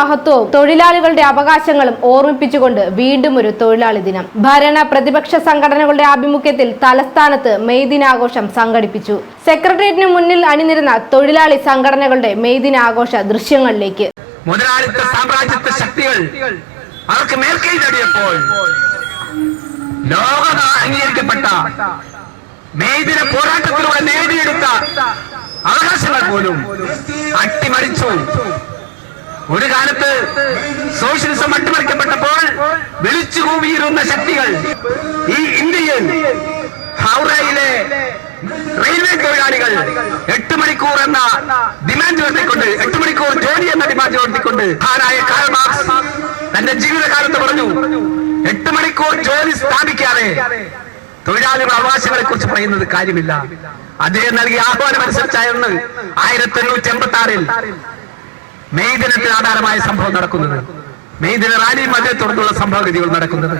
മഹത്വവും തൊഴിലാളികളുടെ അവകാശങ്ങളും ഓർമ്മിപ്പിച്ചുകൊണ്ട് വീണ്ടും ഒരു തൊഴിലാളി ദിനം. ഭരണ പ്രതിപക്ഷ സംഘടനകളുടെ ആഭിമുഖ്യത്തിൽ തലസ്ഥാനത്ത് മെയ് ദിനാഘോഷം സംഘടിപ്പിച്ചു. സെക്രട്ടേറിയറ്റിന് മുന്നിൽ അണിനിരുന്ന തൊഴിലാളി സംഘടനകളുടെ മെയ് ദിനാഘോഷ ദൃശ്യങ്ങളിലേക്ക്. മുതലാളിത്ത സാമ്രാജ്യത്വ ശക്തികൾ അവർക്ക് മേൽക്കൈ നേടിയപ്പോൾ ലോക അംഗീകരിക്കപ്പെട്ട മെയ് ദിന പോരാട്ടത്തിലൂടെ നേടിയെടുത്ത അവകാശങ്ങൾ പോലും അട്ടിമറിച്ചു. ഒരു കാലത്ത് സോഷ്യലിസം അട്ടിമറിക്കപ്പെട്ടപ്പോൾ വിളിച്ചു കൂവിയിരുന്ന ശക്തികൾ ഈ ഇന്ത്യയിൽ ഹൗറയിലെ റെയിൽവേ തൊഴിലാളികൾ 8 മണിക്കൂർ എന്ന ഡിമാൻഡ് ഉയർത്തിക്കൊണ്ട് 8 മണിക്കൂർ ജോലി എന്ന ഡിമാൻഡ് ഉയർത്തിക്കൊണ്ട് മഹാനായ കാൾ മാർക്സ് തന്റെ ജീവിതകാലത്ത് പറഞ്ഞു, 8 മണിക്കൂർ ജോലി സ്ഥാപിക്കാതെ തൊഴിലാളികളുടെ അവകാശങ്ങളെ കുറിച്ച് പറയുന്നത് കാര്യമില്ല. അദ്ദേഹം നൽകിയ ആഹ്വാനം അനുസരിച്ചായിരുന്നു 1886 മെയ് ദിനത്തിന് ആധാരമായ സംഭവം നടക്കുന്നത്. മെയ് ദിന റാലിയും അതേ തുടർന്നുള്ള സംഭവഗതികൾ നടക്കുന്നത്.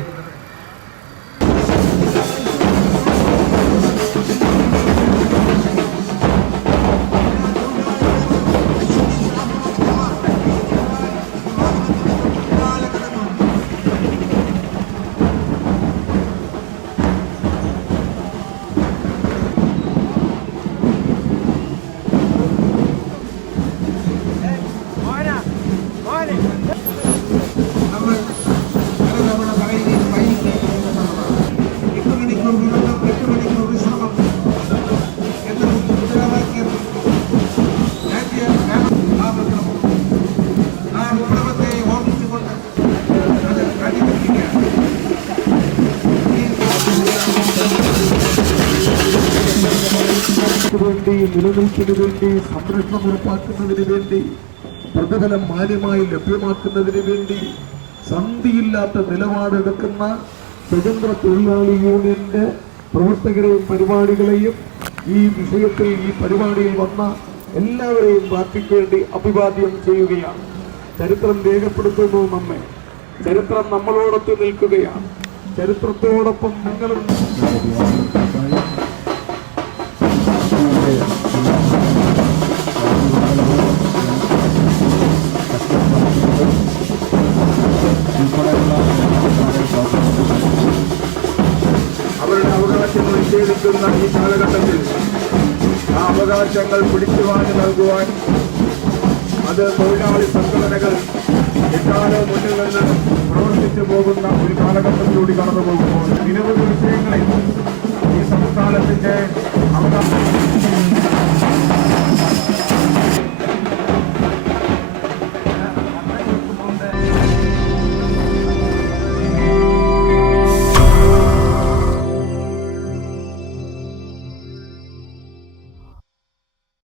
നിലനിൽപ്പിന് വേണ്ടി, സംരക്ഷണം ഉറപ്പാക്കുന്നതിന് വേണ്ടി, പ്രതിഫലം മാന്യമായി ലഭ്യമാക്കുന്നതിന് വേണ്ടി സന്ധിയില്ലാത്ത നിലപാടെടുക്കുന്ന സ്വതന്ത്ര തൊഴിലാളി യൂണിയന്റെ പ്രവർത്തകരെയും പരിപാടികളെയും ഈ വിഷയത്തിൽ ഈ പരിപാടിയിൽ വന്ന എല്ലാവരെയും പാർട്ടിക്ക് വേണ്ടി അഭിവാദ്യം ചെയ്യുകയാണ്. ചരിത്രം രേഖപ്പെടുത്തുന്നു നമ്മെ. ചരിത്രം നമ്മളോടൊത്ത് നിൽക്കുകയാണ്. ചരിത്രത്തോടൊപ്പം നിങ്ങളും അവരുടെ അവകാശങ്ങൾ നിഷേധിക്കുന്ന ഈ കാലഘട്ടത്തിൽ ആ അവകാശങ്ങൾ പിടിച്ചു വാങ്ങി നൽകുവാൻ അത് തൊഴിലാളി സംഘടനകൾ എക്കാലവും മുന്നിൽ നിന്ന് പ്രവർത്തിച്ചു പോകുന്ന ഒരു കാലഘട്ടത്തിലൂടെ കടന്നു പോകുമ്പോൾ നിരവധി വിഷയങ്ങളിൽ ഈ സംസ്ഥാനത്തിന്റെ അവകാശം